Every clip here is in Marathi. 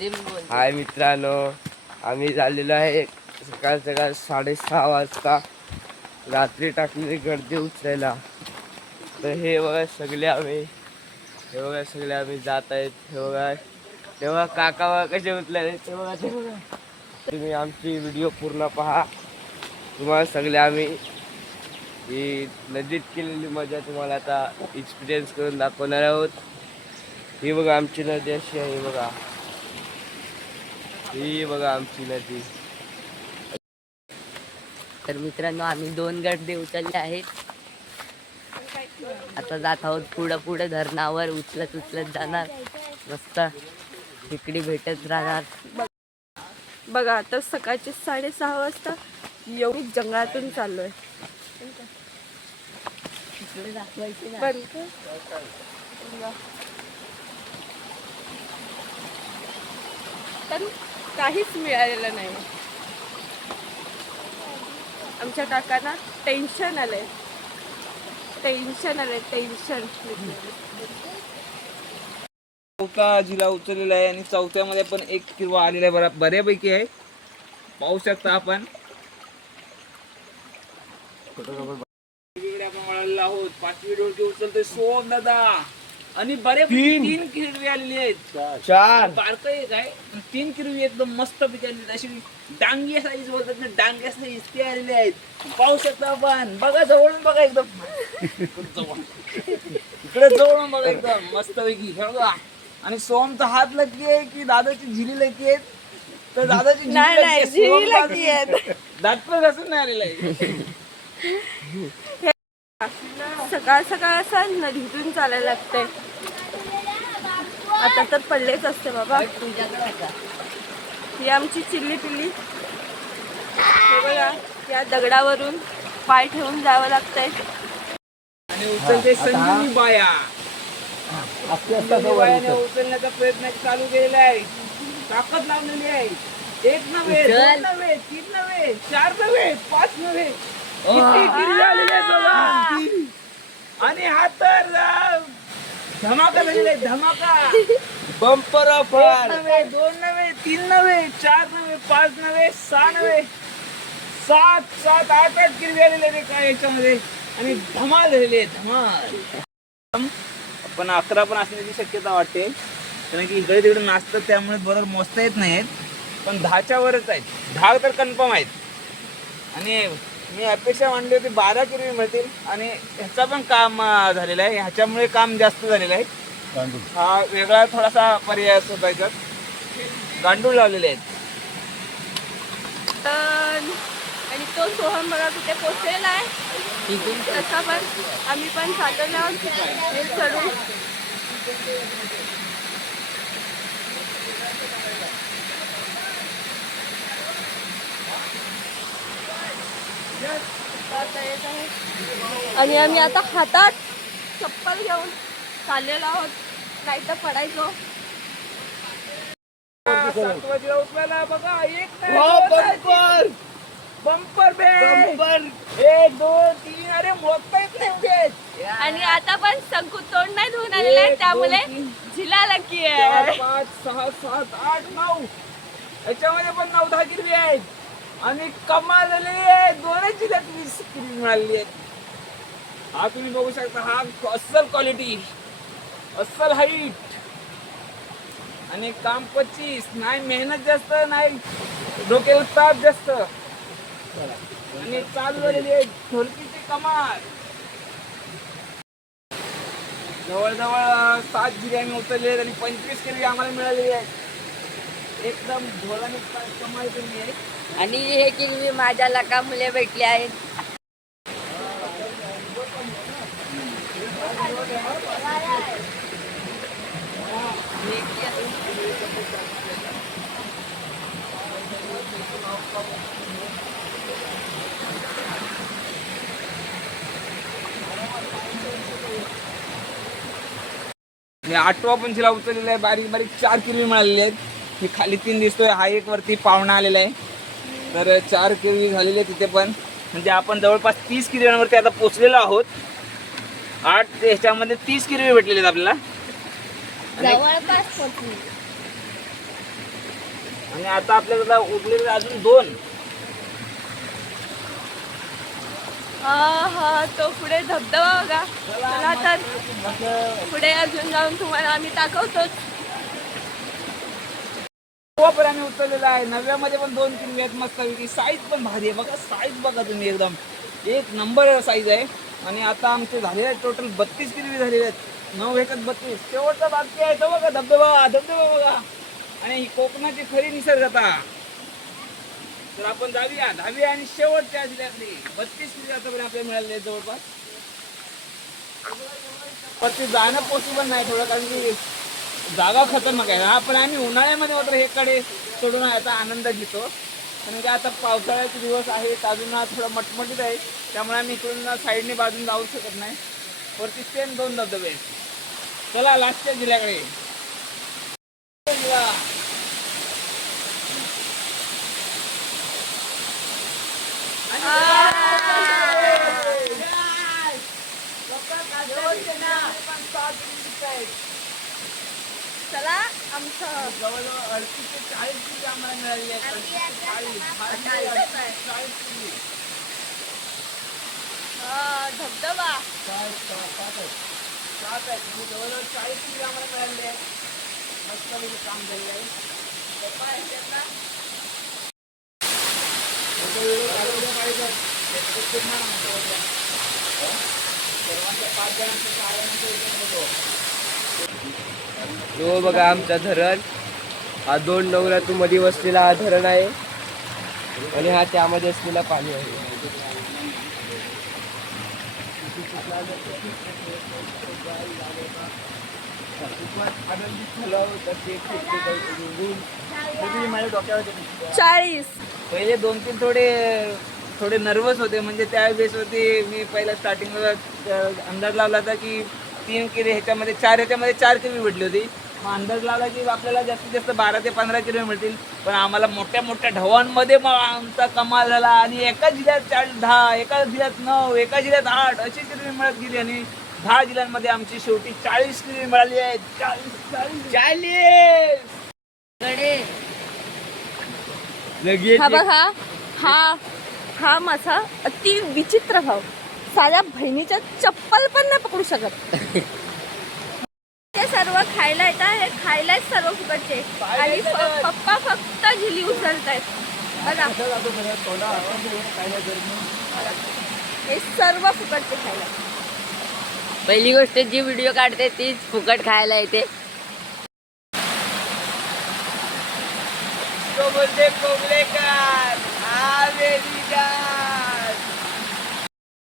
हाय मित्रांनो, आम्ही झालेलो आहे सकाळ 6:30 वाजता रात्री टाकलेली गर्दी उचलायला. तर हे बघा सगळे आम्ही जात आहेत. हे बघा तेव्हा काका बघा कसे उचलायले ते बघा. तुम्ही आमची व्हिडिओ पूर्ण पहा. तुम्हाला सगळे आम्ही ही नदीत केलेली मजा तुम्हाला आता एक्सपिरियन्स करून दाखवणार आहोत. ही बघा आमची नदी अशी आहे. बघा ही बघा आमची नदी. तर मित्रांनो, आम्ही 2 गड्डे उचलले आहेत. आता जात आहोत पुढे धरणावर. उचलत जाणार. मस्त इकडे भेटत राहणार. बघा आता सकाळचे 6:30 वाजता एवढी जंगलातून चाललोय. इकडे दाखवायचे ना. पण काहीच मिळालेलं नाही. आमच्या काकांना टेन्शन आलंय. चौथा जिल्हा उचललेला आहे आणि चौथ्यामध्ये पण 1 किलो आलेला आहे. बऱ्यापैकी आहे. पाहू शकता आपण. आपण वळालेलो आहोत. 5वी डोळके उचलतोय सोम दादा आणि बऱ्यापैकी 3 किरवी आलेली आहेत. 4 बारक एक आहे. 3 किरवी एकदम मस्त पैकी आलेली. अशी डांगी साईज बोलतात ना, डांग्या साईज ते आलेले आहेत. पाहू शकता आपण. बघा जवळून बघा एकदम. इकडे जवळून बघा एकदम मस्त पैकी. बघा आणि सोमचा हात लकी आहे की दादाची झिली लकी आहे. तर दादाची झिली लकी आहे. दात पण घासून नाही आलेला आहे. सकाळ असं नदीतून चालायला लागतंय. आता तर पडलेच असते बाबा. ही आमची चिल्ली पिल्ली. हे बघा या दगडावरून पाय ठेवून जावं लागतंय. आणि उचलते संजीवनी बाया. बायाने उचलण्याचा प्रयत्न चालू केलेला आहे. ताकद लावलेली आहे. 1 नव्हे, 2 नव्हे, 3 नव्हे, 4 नव्हे, 5 नव्हे, किती किल्ले आलेले आहेत बघा. आणि हा तर धमाका झालेला आहे. धमाका. Bumper offer. 1 नव्हे, 2 नव्हे, 3 नव्हे, 4 नव्हे, 5 नव्हे, 6 नव्हे, 7 8 किल्ले आलेले आहेत एका याच्यामध्ये. आणि धमाल झालेली आहे. धमाल. पण 11 पण असण्याची शक्यता वाटते. कारण की इकडे तिकडे नाचतात त्यामुळे बरोबर मोजता येत नाहीत. पण 10च्या वरच आहेत. 10 तर कन्फर्म आहेत. आणि मी अपेक्षा मांडली होती 12 किरवी मिळतील. आणि ह्याचा पण काम झालेलं आहे. ह्याच्यामुळे काम जास्त झालेलं आहे. हा वेगळा थोडासा पर्याय होता. याच्यात गांडूळ लावलेले आहेत. आणि तो सोहम बघा कुठे पोचलेला आहे. तसा पण आम्ही पण चाललेलो आहोत हे चढून. आणि आम्ही आता हातात चप्पल घेऊन चाललेलो आहोत, नाही तर पडायचो. बघा 1 बंपर 1 2 3. अरे मोजता येत नाही. आणि आता पण शंकू तोंड नाही धुवून आलेला आहे, त्यामुळे झिला लकी आहे. 4 5 6 7 8 9. याच्यामध्ये पण 9-10 किरवी आहेत. आणि कमाल झालेली आहे. 2 जिल्ह्यात 20 किरवी मिळालेली आहेत. हा तुम्ही बघू शकता. हा अस्सल क्वालिटी, अस्सल हाईट. आणि काम 25. नाही मेहनत जास्त, नाही डोक्याला ताप जास्त. आणि चालू झालेली आहे ढोलकीची कमाल. जवळजवळ 7 जिल्हे आम्ही उचलले आहेत आणि 25 किरवी आम्हाला मिळालेली आहे. एकदम ढोलाने कमाल केली आहे. आणि हे किल्ले माझ्या लका मुले भेटले आहेत. हे 8वा पण जिल्हा उचललेला आहे. बारीक बारीक 4 किरवी मिळालेली आहेत. ही खाली 3 दिसतोय. हा एक वरती पावणा आलेला आहे. तर 4 किरवी झालेली आहे तिथे पण. म्हणजे आपण जवळपास 30 किरव्यांवरती आता पोचलेलो आहोत. 8 ह्याच्यामध्ये 30 किरवी भेटलेले आहेत आपल्याला. जवळपास पोचली. आणि आता आपल्याला उरलेले अजून 2. हा तो पुढे धबधबा बघा. चला तर पुढे अजून जाऊन तुम्हाला आम्ही दाखवतोच. पण आम्ही उतरलेला आहे. 9व्यामध्ये पण 2 किल्ले आहेत मस्त पैकी. साईज पण भारी आहे बघा. साईज बघा तुम्ही, एकदम एक नंबर साईज आहे. आणि आता आमचे झालेले आहेत टोटल 32 किल्ले झालेले आहेत. 9 एकच 32. शेवटचा बाकी आहे तो बघा, धबधबा बघा. आणि ही कोकणाची खरी निसर्गता. तर आपण जाऊया 10वी आणि शेवटच्या जिल्ह्यातली 32 किल्ले आतापर्यंत आपल्याला मिळाले आहेत जवळपास. पण ते जाणं पॉसिबल नाही थोडं, कारण की जागा खतरनाक आहे. हा पण आम्ही उन्हाळ्यामध्ये मात्र हे कडे सोडून याचा आनंद घेतो. कारण की आता पावसाळ्याचे दिवस आहेत, अजून थोडं मटमटीत आहे, त्यामुळे आम्ही इकडून साईडने बाजून जाऊ शकत नाही. वरती सेम 2 धबधबे आहेत. चला लास्टच्या जिल्ह्याकडे. चला आमचं जवळजवळ 38 ते 40 किल्ले आम्हाला मिळालेले आहेत. 38 ते 40 किल्ले. धबधबा 7 आहेत. जवळजवळ 40 किल्ले आम्हाला मिळालेले आहेत. मस्त काम झालेलं आहे. तो बघा आमचा धरण. हा 2 डोंगरातून मध्ये वसलेला हा धरण आहे आणि हा त्यामध्ये असलेला पाणी आहे. माझ्या डोक्यावर 40. पहिले 2-3 थोडे नर्वस होते. म्हणजे त्यावेळेसवरती मी पहिला स्टार्टिंगला अंदाज लावला होता की 3 किलो ह्याच्यामध्ये 4 किलो भेटली होती. मग अंदाज लावला की आपल्याला जास्तीत जास्त 12 ते 15 किलो मिळतील. पण आम्हाला मोठ्या मोठ्या ढवांमध्ये मग आमचा कमाल झाला. आणि एका जिल्ह्यात 10, एका जिल्ह्यात 9, एका जिल्ह्यात 8 अशी किलो मिळत गेली. आणि 10 जिल्ह्यांमध्ये आमची शेवटी 40 किलो मिळाली आहेत. 40. लगेच हा बघा, हा माझा अति विचित्र भाव. साऱ्या बहिणीच्या चप्पल पण नाही पकडू शकत. ते सर्व खायला येत आहे, खायलाच सर्व फुकटचे. आणि पप्पा फक्त झिली उचलतायत बघा. हे सर्व फुकटचे खायला. पहिली गोष्ट जी व्हिडिओ काढते तीच फुकट खायला येते.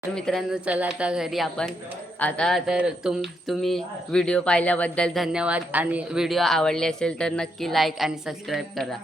तर मित्रांनो, चला आता घरी आपण. आता तर तुम्ही व्हिडिओ पाहिल्याबद्दल धन्यवाद. आणि व्हिडिओ आवडले असेल तर नक्की लाईक आणि सबस्क्राईब करा.